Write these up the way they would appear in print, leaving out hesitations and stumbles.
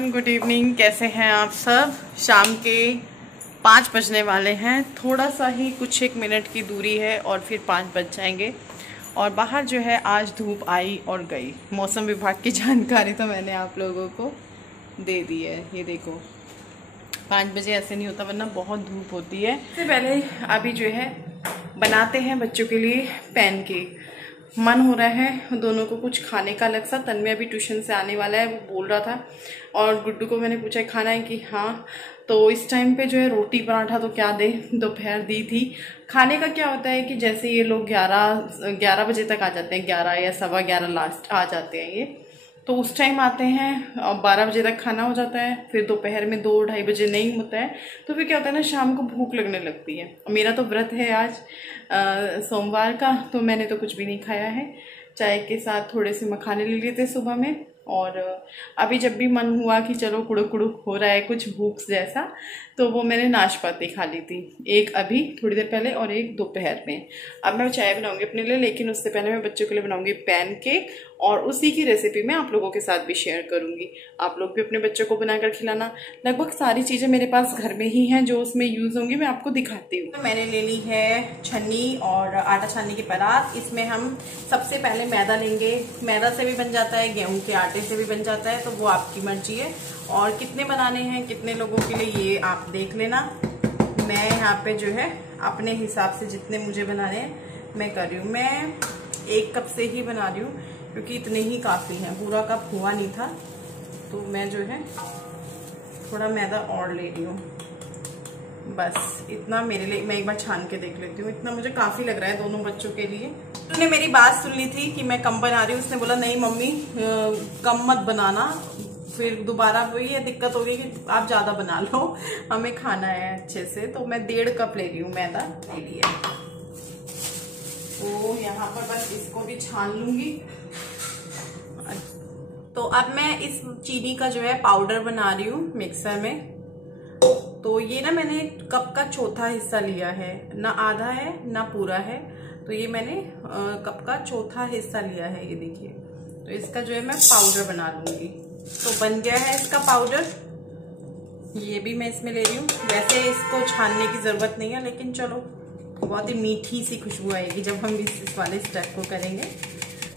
Everyone, good evening. कैसे हैं आप सब? शाम के 5 बजने वाले हैं। थोड़ा सा ही कुछ 1 मिनट की दूरी है और फिर 5 बज जाएंगे। और बाहर जो है आज धूप आई और गई। मौसम विभाग की जानकारी तो मैंने आप लोगों को दे दी है। ये देखो 5 बजे ऐसे नहीं होता, वरना बहुत धूप होती है। इससे पहले अभी जो है बनाते हैं बच्चों के लिए पैनकेक। मन हो रहा है दोनों को कुछ खाने का अलग सा। तन्मय अभी ट्यूशन से आने वाला है, वो बोल रहा था। और गुड्डू को मैंने पूछा खाना है कि हाँ। तो इस टाइम पे जो है रोटी पराठा तो क्या दे, दोपहर दी थी। खाने का क्या होता है कि जैसे ये लोग 11 बजे तक आ जाते हैं, 11 या 11:15 लास्ट आ जाते हैं ये। तो उस टाइम आते हैं और 12 बजे तक खाना हो जाता है। फिर दोपहर में 2-2:30 बजे नहीं होता है। तो फिर क्या होता है ना, शाम को भूख लगने लगती है। मेरा तो व्रत है आज सोमवार का, तो मैंने तो कुछ भी नहीं खाया है। चाय के साथ थोड़े से मखाने ले लिए थे सुबह में। और अभी जब भी मन हुआ कि चलो कुड़ुक कुड़ुक हो रहा है कुछ भूख जैसा, तो वो मैंने नाशपाती खा ली थी। एक अभी थोड़ी देर पहले और एक दोपहर में। अब मैं चाय बनाऊंगी अपने लिए, लेकिन उससे पहले मैं बच्चों के लिए बनाऊंगी पैनकेक। और उसी की रेसिपी मैं आप लोगों के साथ भी शेयर करूंगी। आप लोग भी अपने बच्चों को बनाकर खिलाना। लगभग सारी चीज़ें मेरे पास घर में ही हैं जो उसमें यूज़ होंगी, मैं आपको दिखाती हूँ। तो मैंने ले ली है छन्नी और आटा छानने की परात। इसमें हम सबसे पहले मैदा लेंगे। मैदा से भी बन जाता है, गेहूं के आटे से भी बन जाता है, तो वो आपकी मर्जी है। और कितने बनाने हैं, कितने लोगों के लिए, ये आप देख लेना। मैं यहाँ पे जो है अपने हिसाब से जितने मुझे बनाने हैं मैं कर रही हूँ। मैं 1 कप से ही बना रही हूँ, क्योंकि इतने ही काफ़ी हैं। पूरा कप हुआ नहीं था, तो मैं जो है थोड़ा मैदा और ले रही हूँ। बस इतना मेरे लिए। मैं एक बार छान के देख लेती हूँ। इतना मुझे काफ़ी लग रहा है दोनों बच्चों के लिए। उसने मेरी बात सुन ली थी कि मैं कम बना रही हूँ। उसने बोला नहीं मम्मी कम मत बनाना, फिर दोबारा वही है दिक्कत होगी कि आप ज़्यादा बना लो, हमें खाना है अच्छे से। तो मैं 1.5 कप ले रही हूँ मैदा ले लिया। तो यहाँ पर बस इसको भी छान लूंगी। तो अब मैं इस चीनी का जो है पाउडर बना रही हूँ मिक्सर में। तो ये ना मैंने कप का चौथा हिस्सा लिया है, ना आधा है ना पूरा है। तो ये मैंने कप का चौथा हिस्सा लिया है, ये देखिए। तो इसका जो है मैं पाउडर बना लूंगी। तो बन गया है इसका पाउडर। ये भी मैं इसमें ले रही हूँ। वैसे इसको छानने की जरूरत नहीं है, लेकिन चलो बहुत ही मीठी सी खुशबू आएगी जब हम इस वाले स्टेप को करेंगे।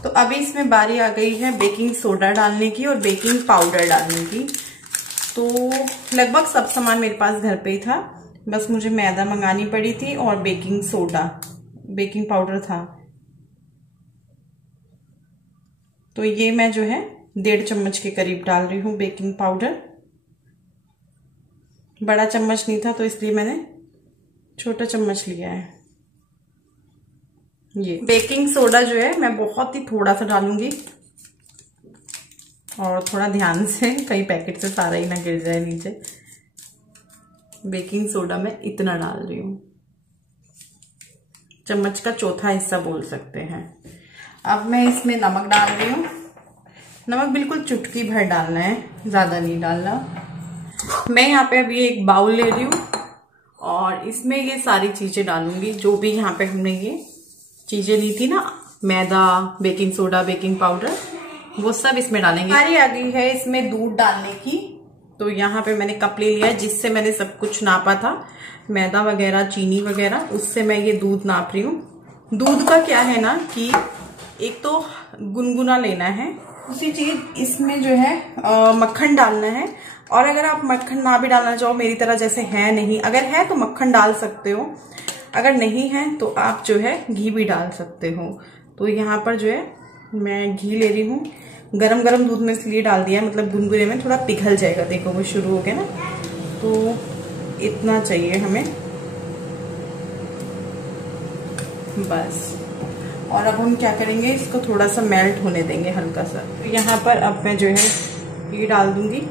तो अभी इसमें बारी आ गई है बेकिंग सोडा डालने की और बेकिंग पाउडर डालने की। तो लगभग सब सामान मेरे पास घर पे ही था, बस मुझे मैदा मंगानी पड़ी थी और बेकिंग सोडा, बेकिंग पाउडर था। तो ये मैं जो है 1.5 चम्मच के करीब डाल रही हूँ बेकिंग पाउडर। बड़ा चम्मच नहीं था तो इसलिए मैंने छोटा चम्मच लिया है। ये बेकिंग सोडा जो है मैं बहुत ही थोड़ा सा डालूंगी, और थोड़ा ध्यान से, कहीं पैकेट से सारा ही ना गिर जाए नीचे। बेकिंग सोडा मैं इतना डाल रही हूँ, चम्मच का चौथा हिस्सा बोल सकते हैं। अब मैं इसमें नमक डाल रही हूँ। नमक बिल्कुल चुटकी भर डालना है, ज्यादा नहीं डालना। मैं यहाँ पे अभी एक बाउल ले रही हूँ और इसमें ये सारी चीजें डालूंगी जो भी यहाँ पे हमने ये चीजें ली थी ना, मैदा, बेकिंग सोडा, बेकिंग पाउडर, वो सब इसमें डालेंगे। बारी आ गई है इसमें दूध डालने की। तो यहाँ पे मैंने कप ले लिया है जिससे मैंने सब कुछ नापा था, मैदा वगैरह, चीनी वगैरह, उससे मैं ये दूध नाप रही हूँ। दूध का क्या है ना कि एक तो गुनगुना लेना है, उसी चीज इसमें जो है मक्खन डालना है। और अगर आप मक्खन ना भी डालना चाहो, मेरी तरह जैसे है नहीं, अगर है तो मक्खन डाल सकते हो, अगर नहीं है तो आप जो है घी भी डाल सकते हो। तो यहाँ पर जो है मैं घी ले रही हूँ। गरम गरम दूध में इसलिए डाल दिया है, मतलब गुनगुने में थोड़ा पिघल जाएगा। देखो वो शुरू हो गया ना, तो इतना चाहिए हमें बस। और अब हम क्या करेंगे, इसको थोड़ा सा मेल्ट होने देंगे हल्का सा। तो यहाँ पर अब मैं जो है ये डाल दूंगी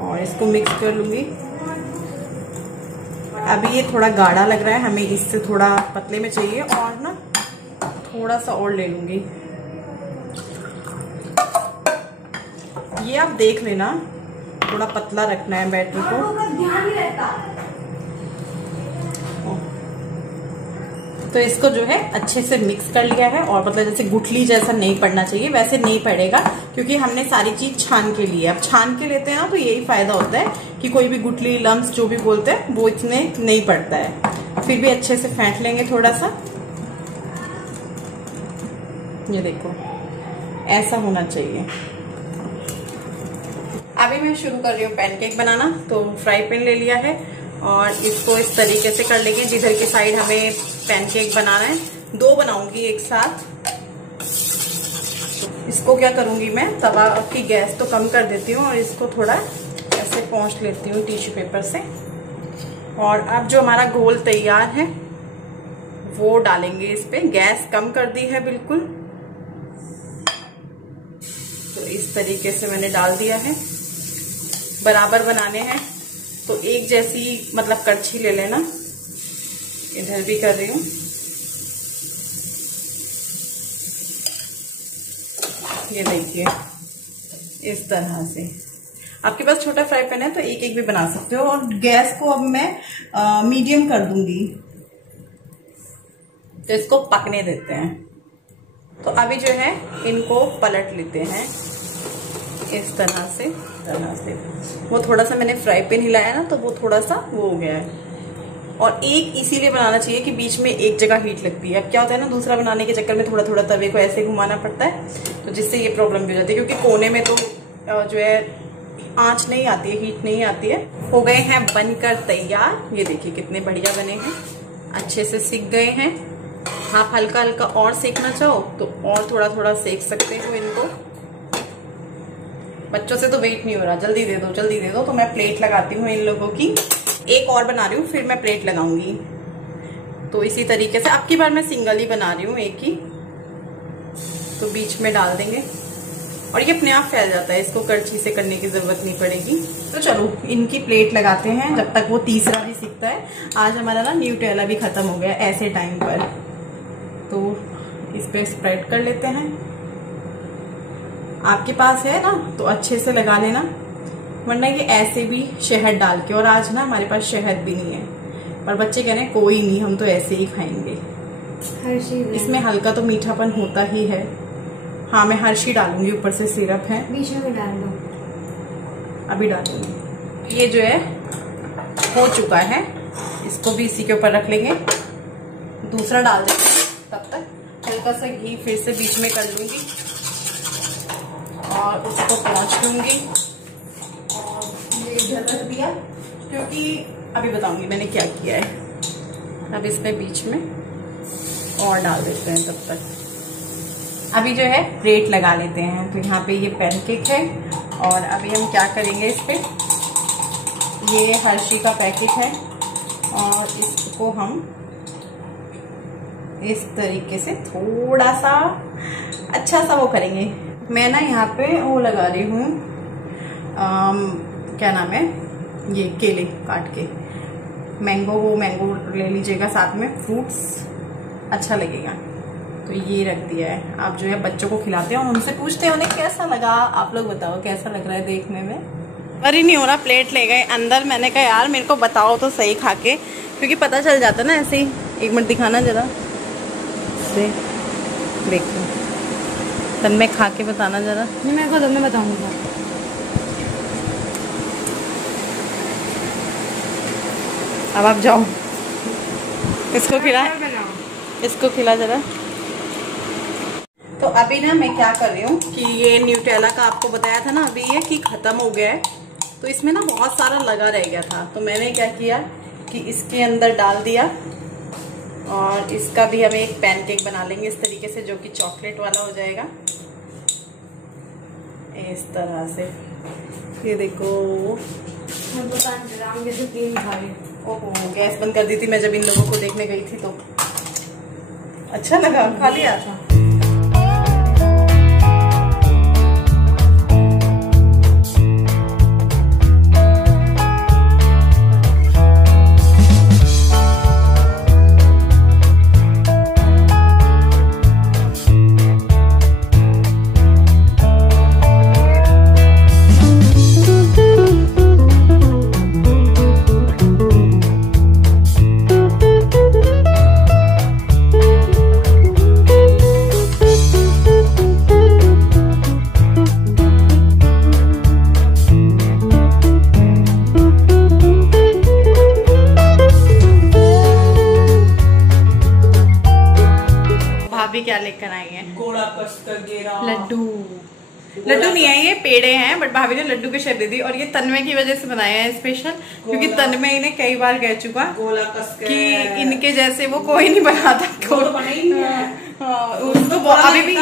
और इसको मिक्स कर लूंगी। अभी ये थोड़ा गाढ़ा लग रहा है, हमें इससे थोड़ा पतले में चाहिए, और ना थोड़ा सा और ले लूंगी। ये आप देख लेना, थोड़ा पतला रखना है बैटर को। तो इसको जो है अच्छे से मिक्स कर लिया है, और मतलब जैसे गुठली जैसा नहीं पड़ना चाहिए, वैसे नहीं पड़ेगा क्योंकि हमने सारी चीज छान के ली है। अब छान के लेते हैं ना तो यही फायदा होता है कि कोई भी गुठली लम्स जो भी बोलते हैं वो इसमें नहीं पड़ता है। फिर भी अच्छे से फेंट लेंगे थोड़ा सा। ये देखो ऐसा होना चाहिए। अभी मैं शुरू कर रही हूँ पैनकेक बनाना। तो फ्राई पैन ले लिया है और इसको इस तरीके से कर लेंगे जिधर की साइड हमें पैनकेक बनाना है। 2 बनाऊंगी एक साथ। इसको क्या करूंगी, मैं तवा की गैस तो कम कर देती हूँ और इसको थोड़ा ऐसे पोंछ लेती हूँ टिश्यू पेपर से। और अब जो हमारा घोल तैयार है वो डालेंगे इस पे। गैस कम कर दी है बिल्कुल। तो इस तरीके से मैंने डाल दिया है। बराबर बनाने हैं तो एक जैसी मतलब कड़छी ले लेना। इधर भी कर रही हूँ। ये देखिए इस तरह से। आपके पास छोटा फ्राई पैन है तो एक एक भी बना सकते हो। और गैस को अब मैं मीडियम कर दूंगी। तो इसको पकने देते हैं। तो अभी जो है इनको पलट लेते हैं इस तरह से। वो थोड़ा सा मैंने फ्राई पैन हिलाया ना तो वो थोड़ा सा वो हो गया है। और एक इसीलिए बनाना चाहिए कि बीच में एक जगह हीट लगती है। अब क्या होता है ना, दूसरा बनाने के चक्कर में थोड़ा थोड़ा तवे को ऐसे घुमाना पड़ता है, तो जिससे ये प्रॉब्लम भी हो जाती है। क्योंकि कोने में तो जो है आंच नहीं आती है, हीट नहीं आती है। हो गए हैं बनकर तैयार। ये देखिए कितने बढ़िया बने हैं, अच्छे से सिक गए हैं। आप हल्का हल्का और सेकना चाहो तो और थोड़ा थोड़ा सेक सकते हो इनको। बच्चों से तो वेट नहीं हो रहा, जल्दी दे दो जल्दी दे दो। तो मैं प्लेट लगाती हूँ इन लोगों की। एक और बना रही हूँ फिर मैं प्लेट लगाऊंगी। तो इसी तरीके से अब की बार मैं सिंगल ही बना रही हूँ, एक ही। तो बीच में डाल देंगे और ये अपने आप फैल जाता है, इसको कड़छी से करने की जरूरत नहीं पड़ेगी। तो चलो इनकी प्लेट लगाते हैं जब तक वो तीसरा भी सीखता है। आज हमारा ना न्यूटेला भी खत्म हो गया ऐसे टाइम पर। तो इस पे स्प्रेड कर लेते हैं। आपके पास है ना तो अच्छे से लगा लेना, वरना ये ऐसे भी शहद डाल के। और आज ना हमारे पास शहद भी नहीं है, पर बच्चे कह रहे हैं कोई नहीं हम तो ऐसे ही खाएंगे। इसमें हल्का तो मीठापन होता ही है। हाँ मैं हर्षी डालूंगी, ऊपर से सिरप है, बीच में भी डाल दो। अभी डालूंगी। ये जो है हो चुका है, इसको भी इसी के ऊपर रख लेंगे। दूसरा डाल देंगे। तब तक हल्का सा घी फिर से बीच में कर लूंगी और उसको पोंछ लूंगी। और ये इधर रख दिया क्योंकि अभी बताऊंगी मैंने क्या किया है। अब इसमें बीच में और डाल देते हैं। तब तक अभी जो है प्लेट लगा लेते हैं। तो यहाँ पे ये पैनकेक है और अभी हम क्या करेंगे, इस पे ये हर्षी का पैकेट है और इसको हम इस तरीके से थोड़ा सा अच्छा सा वो करेंगे। मैं ना यहाँ पे वो लगा रही हूँ, क्या नाम है, ये केले काट के। मैंगो, वो मैंगो ले लीजिएगा साथ में, फ्रूट्स अच्छा लगेगा। तो ये रख दिया है। आप जो है बच्चों को खिलाते हैं और उनसे पूछते हैं उन्हें कैसा लगा। आप लोग बताओ कैसा लग रहा है देखने में। अरे नहीं हो रहा, प्लेट ले गए अंदर। मैंने कहा यार मेरे को बताओ तो सही खा के, क्योंकि पता चल जाता ना ऐसे ही। 1 मिनट दिखाना जरा, देखो तन में खा के बताना जरा। नहीं मैं खुद में बताऊंगा। अब आप जाओ, इसको खिला, इसको खिला जरा। तो अभी ना मैं क्या कर रही हूँ कि ये न्यूटेला का आपको बताया था ना अभी ये कि खत्म हो गया है। तो इसमें ना बहुत सारा लगा रह गया था, तो मैंने क्या किया कि इसके अंदर डाल दिया। और इसका भी हम एक पैनकेक बना लेंगे इस तरीके से, जो कि चॉकलेट वाला हो जाएगा इस तरह से। ये देखो, ओहो गैस बंद कर दी थी मैं जब इन लोगों को देखने गई थी। तो अच्छा लगा, खा लिया था। लेकर आई हैं? गोला कस्टर गेरा लड्डू नहीं है, ये पेड़े हैं, बट भाभी ने लड्डू के शेप दे दी। और ये तन्मय की वजह से बनाया है स्पेशल, क्योंकि तन्मय इन्हें कई बार कह चुका गोला कस्टर कि इनके जैसे वो कोई नहीं बनाता। उसको अभी भी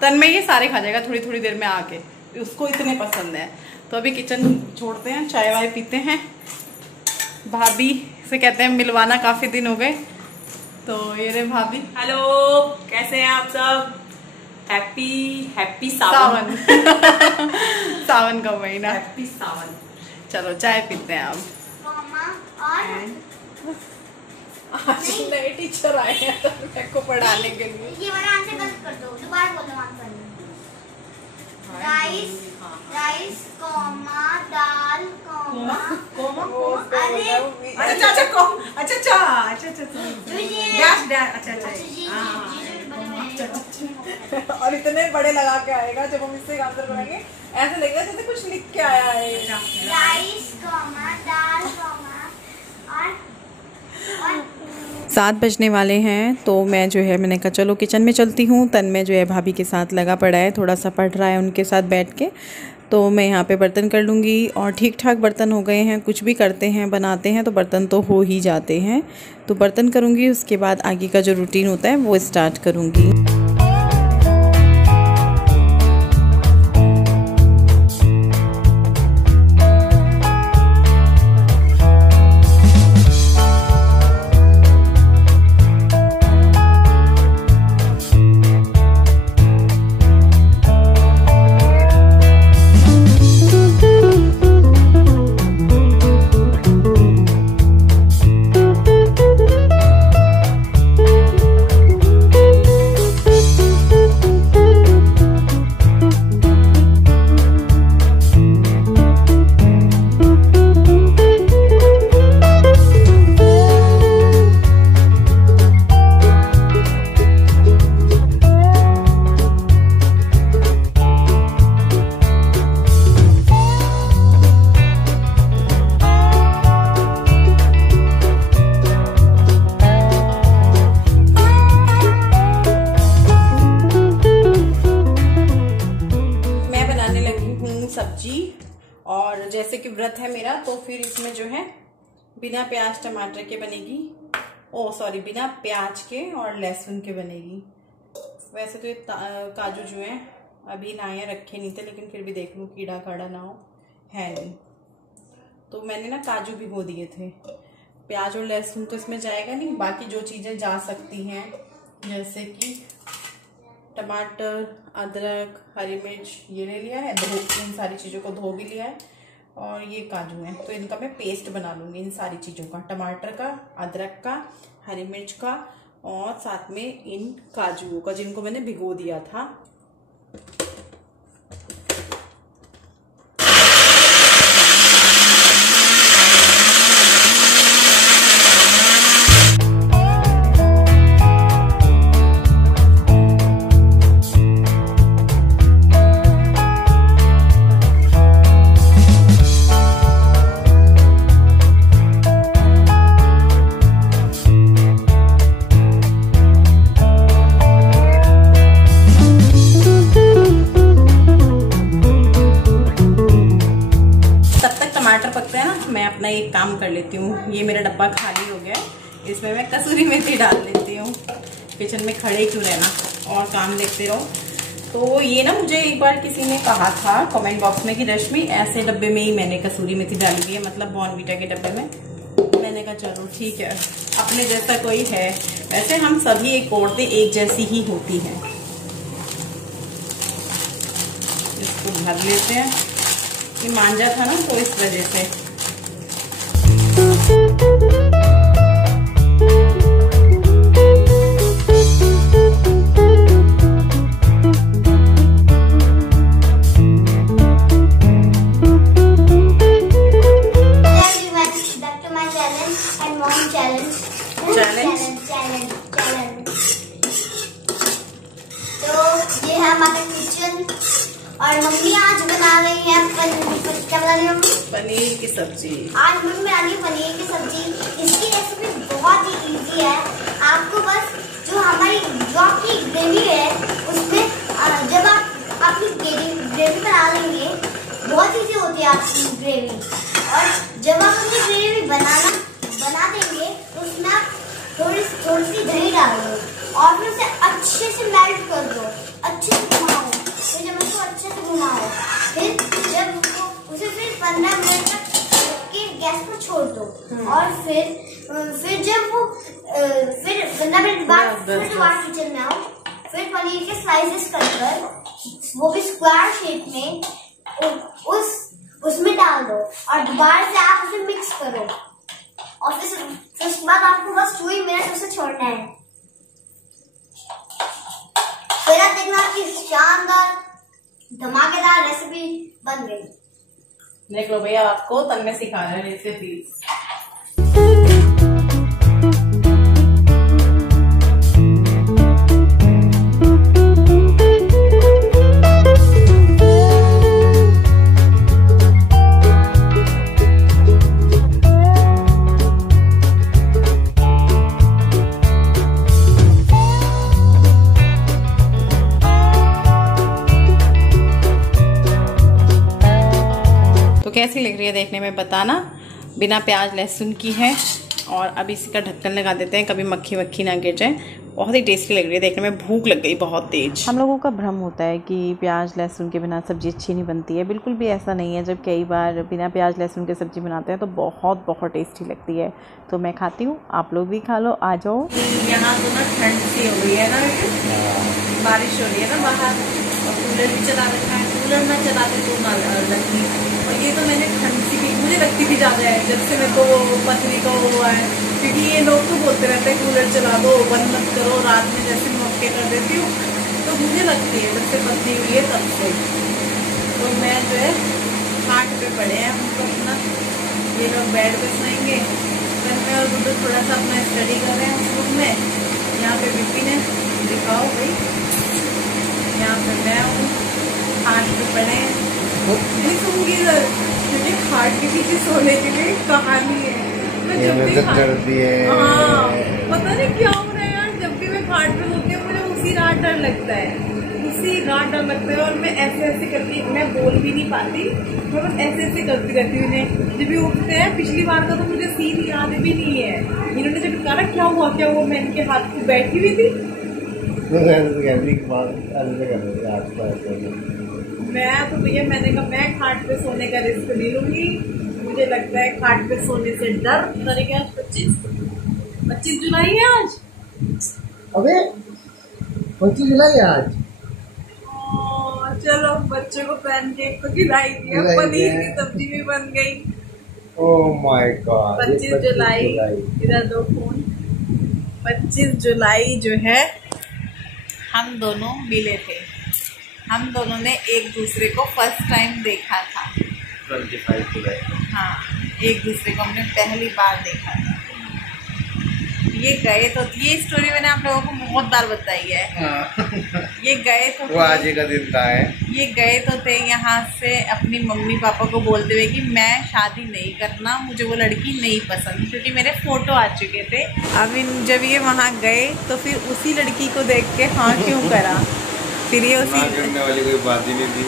तन्मय ये सारे खा जाएगा थोड़ी थोड़ी देर में आके, उसको इतने पसंद है। तो अभी किचन छोड़ते हैं, चाय वाय पीते हैं। भाभी से कहते हैं मिलवाना, काफी दिन हो गए। तो ये रे भाभी। हेलो, कैसे हैं आप सब? हैप्पी सावन सावन का महीना, हैप्पी सावन। चलो चाय पीते हैं अब। नए टीचर आए हैं मेरे को पढ़ाने के लिए। ये वाला आंसर गलत कर दो, दोबारा बोलो आंसर। राइस कॉमा दाल कॉमा अरे और इतने बड़े लगा के आएगा जब हम इससे आंसर बनाएंगे, ऐसे लगेगा जैसे कुछ लिख के आया है। राइस कॉमा दाल कॉमा और 7 बजने वाले हैं। तो मैं जो है, मैंने कहा चलो किचन में चलती हूँ। तन्मय जो है भाभी के साथ लगा पड़ा है, थोड़ा सा पढ़ रहा है उनके साथ बैठ के। तो मैं यहाँ पे बर्तन कर लूँगी, और ठीक ठाक बर्तन हो गए हैं। कुछ भी करते हैं, बनाते हैं तो बर्तन तो हो ही जाते हैं। तो बर्तन करूँगी, उसके बाद आगे का जो रूटीन होता है वो स्टार्ट करूँगी। और जैसे कि व्रत है मेरा, तो फिर इसमें जो है बिना प्याज टमाटर के बनेगी, बिना प्याज के और लहसुन के बनेगी। वैसे तो ये काजू जो है अभी लाए रखे नहीं थे, लेकिन फिर भी देख लूँ कीड़ा काड़ा ना हो, है नहीं। तो मैंने ना काजू भिगो दिए थे। प्याज और लहसुन तो इसमें जाएगा नहीं, बाकी जो चीज़ें जा सकती हैं जैसे कि टमाटर, अदरक, हरी मिर्च ये ले लिया है, इन सारी चीज़ों को धो भी लिया है। और ये काजू है, तो इनका मैं पेस्ट बना लूँगी, इन सारी चीज़ों का, टमाटर का, अदरक का, हरी मिर्च का, और साथ में इन काजुओं का जिनको मैंने भिगो दिया था। अपना एक काम कर लेती हूँ। ये मेरा डब्बा खाली हो गया है, इसमें मैं कसूरी मेथी डाल लेती हूँ। किचन में खड़े क्यों रहना, और काम देखते रहो। तो ये ना मुझे एक बार किसी ने कहा था कमेंट बॉक्स में कि रश्मि ऐसे डब्बे में ही मैंने कसूरी मेथी डाली हुई है, मतलब बॉर्नवीटा के डब्बे में। मैंने कहा चलो ठीक है, अपने जैसा कोई है। वैसे हम सभी एक औरतें एक जैसी ही होती हैं। इसको भर लेते हैं, ये मांझा था ना तो इस वजह से। और मम्मी आज बना रही है बना रही मम्मी? पनीर की सब्जी। आज मम्मी बना रही है पनीर की सब्जी। इसकी रेसिपी बहुत ही इजी है। आपको बस जो आपकी ग्रेवी है उसमें जब आप अपनी ग्रेवी बना लेंगे, बहुत इजी होती है आपकी ग्रेवी। और जब आप अपनी ग्रेवी बना देंगे तो उसमें आप थोड़ी सी दही डाल दो और फिर उसे अच्छे से मेल्ट कर दो, अच्छे से घुमाओ। फिर जब उसको अच्छे से घुमाओ, फिर जब उसे 15 मिनट तक के गैस पर छोड़ दो। और फिर जब वो फिर 15 मिनट बाद फिर दोबारा किचन में आओ, फिर पनीर के स्लाइसेस कर वो भी स्क्वायर शेप में उसमें डाल दो और दोबारा से आप उसे मिक्स करो। और फिर उसके बाद आपको बस 2 ही मिनट उसे छोड़ना है। फिर आप देखना आपकी शानदार धमाकेदार रेसिपी बन गई। देख लो भैया, आपको तब मैं सिखा रहा हूँ रेसिपी। तो कैसी लग रही है देखने में बताना। बिना प्याज लहसुन की है। और अब इसी का ढक्कन लगा देते हैं, कभी मक्खी वक्खी ना गिर जाए। बहुत ही टेस्टी लग रही है देखने में, भूख लग गई बहुत तेज। हम लोगों का भ्रम होता है कि प्याज लहसुन के बिना सब्जी अच्छी नहीं बनती है, बिल्कुल भी ऐसा नहीं है। जब कई बार बिना प्याज लहसुन के सब्जी बनाते हैं तो बहुत बहुत टेस्टी लगती है। तो मैं खाती हूँ, आप लोग भी खा लो, आ जाओ। यहाँ तो ना ठंड सी हो गई है ना, बारिश हो रही है ना बाहर, और कूलर भी चला रखा है। कूलर ना चलाते तो ना लगती। और ये तो मैंने ठंड सी भी मुझे लगती भी ज़्यादा है जब से मेरे को पत्नी का वो हुआ है। क्योंकि ये लोग तो बोलते रहते हैं कूलर चला दो, बंद मत करो, रात में जैसे मौके कर देती हूँ। तो मुझे लगती है जब से पत्नी हुई है तब से। तो मैं जो है खाट पे पड़े हैं हम तो अपना, ये लोग बेड पे सोएंगे। फिर मैं और गुड्डू थोड़ा सा अपना स्टडी कर रहे हैं उस रूम में। यहाँ पे विपिन है, दिखाओ भाई। यहाँ पे मैं हूँ, खाट पे पड़े हैं। नहीं सूंगी सर, मुझे खाट के पीछे सोने के लिए कहानी है। जब भी हाँ, पता नहीं क्या हो रहा है यार, जब भी मैं खाट पे सोती हूँ मुझे उसी रात डर लगता है, और मैं ऐसे ऐसे करती, मैं बोल भी नहीं पाती, मैं बस ऐसे ऐसे करती रहती हूँ इन्हें जब भी उठते हैं। पिछली बार का तो मुझे सीन याद भी नहीं है। इन्होंने जब कहा क्या हुआ मैं इनके हाथ को बैठी हुई थी। मैं तो भैया मैंने कहा मैं खाट पे सोने का रिस्क नहीं लूंगी। मुझे लगता है खाट पे सोने से डर करेगा। आज 25 जुलाई है आज। अबे 25 जुलाई है आज। चलो बच्चे को पैनकेक तो खिलाई दिया, पनीर की सब्जी भी बन गई। Oh my God. 25 जुलाई, इधर दो फोन। 25 जुलाई जो है हम दोनों मिले थे। हम दोनों ने एक दूसरे को फर्स्ट टाइम देखा था। 25 जुलाई। हाँ, एक दूसरे को हमने पहली बार देखा था। ये गए तो, ये स्टोरी मैंने आप लोगों को बहुत बार बताई है। ये गए तो वो आज का दिन था है। ये गए तो थे यहाँ से अपनी मम्मी पापा को बोलते हुए कि मैं शादी नहीं करना, मुझे वो लड़की नहीं पसंद, क्योंकि मेरे फोटो आ चुके थे। अब जब ये वहाँ गए तो फिर उसी लड़की को देख के हाँ क्यों करा। फिर ये उसी करने वाली कोई बात ही नहीं थी।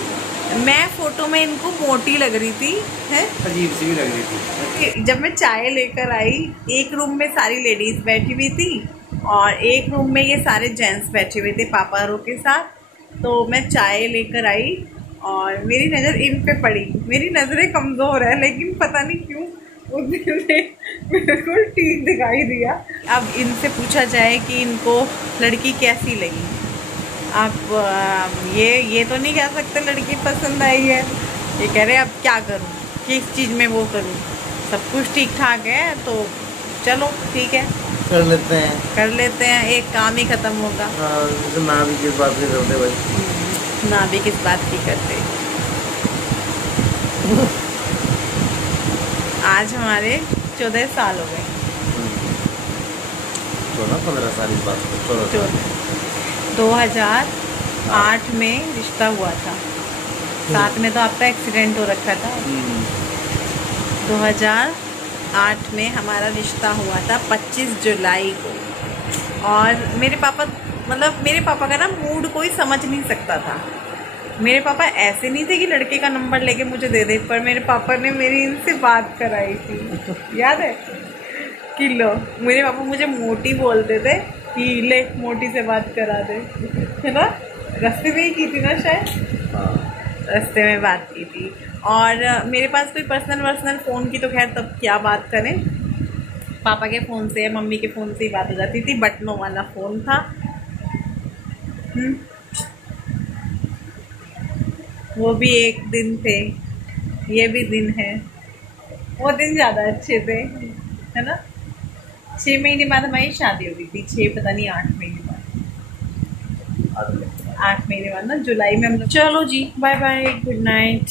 मैं फोटो में इनको मोटी लग रही थी, है अजीब सी भी लग रही थी। जब मैं चाय लेकर आई, एक रूम में सारी लेडीज बैठी हुई थी और एक रूम में ये सारे जेंट्स बैठे हुए थे पापा के साथ। तो मैं चाय लेकर आई और मेरी नज़र इन पे पड़ी। मेरी नज़रें कमज़ोर है लेकिन पता नहीं क्यों उस दिन बिल्कुल ठीक दिखाई दिया। अब इनसे पूछा जाए कि इनको लड़की कैसी लगी। आप ये तो नहीं कह सकते लड़की पसंद आई है। ये कह रहे अब क्या करूं, किस चीज़ में वो करूं, सब कुछ ठीक ठाक है तो चलो ठीक है कर लेते हैं, एक काम ही ख़त्म होगा। ना भी किस बात की करते भाई, ना भी किस बात की करते। आज हमारे 14 साल हो गए। 15 साल इस बात को 2008 में रिश्ता हुआ था। साथ में तो आपका एक्सीडेंट हो रखा था। 2008 में हमारा रिश्ता हुआ था 25 जुलाई को। और मेरे पापा का ना मूड कोई समझ नहीं सकता था। मेरे पापा ऐसे नहीं थे कि लड़के का नंबर लेके मुझे दे दे, पर मेरे पापा ने मेरी इनसे बात कराई थी, याद है कि लो। मेरे पापा मुझे मोटी बोलते थे कि ले मोटी से बात करा दे, है ना। रास्ते में ही की थी ना शायद, रास्ते में बात की थी। और मेरे पास कोई पर्सनल फ़ोन की तो खैर तब क्या बात करें, पापा के फ़ोन से या मम्मी के फ़ोन से ही बात हो जाती थी। बटनों वाला फ़ोन था। वो भी एक दिन थे, ये भी दिन है। वो दिन ज़्यादा अच्छे थे, है ना। 6 महीने बाद हमारी शादी हो गई थी। 6 पता नहीं 8 महीने बाद, 8 महीने बाद ना, जुलाई में हम लोग। चलो जी, बाय बाय, गुड नाइट।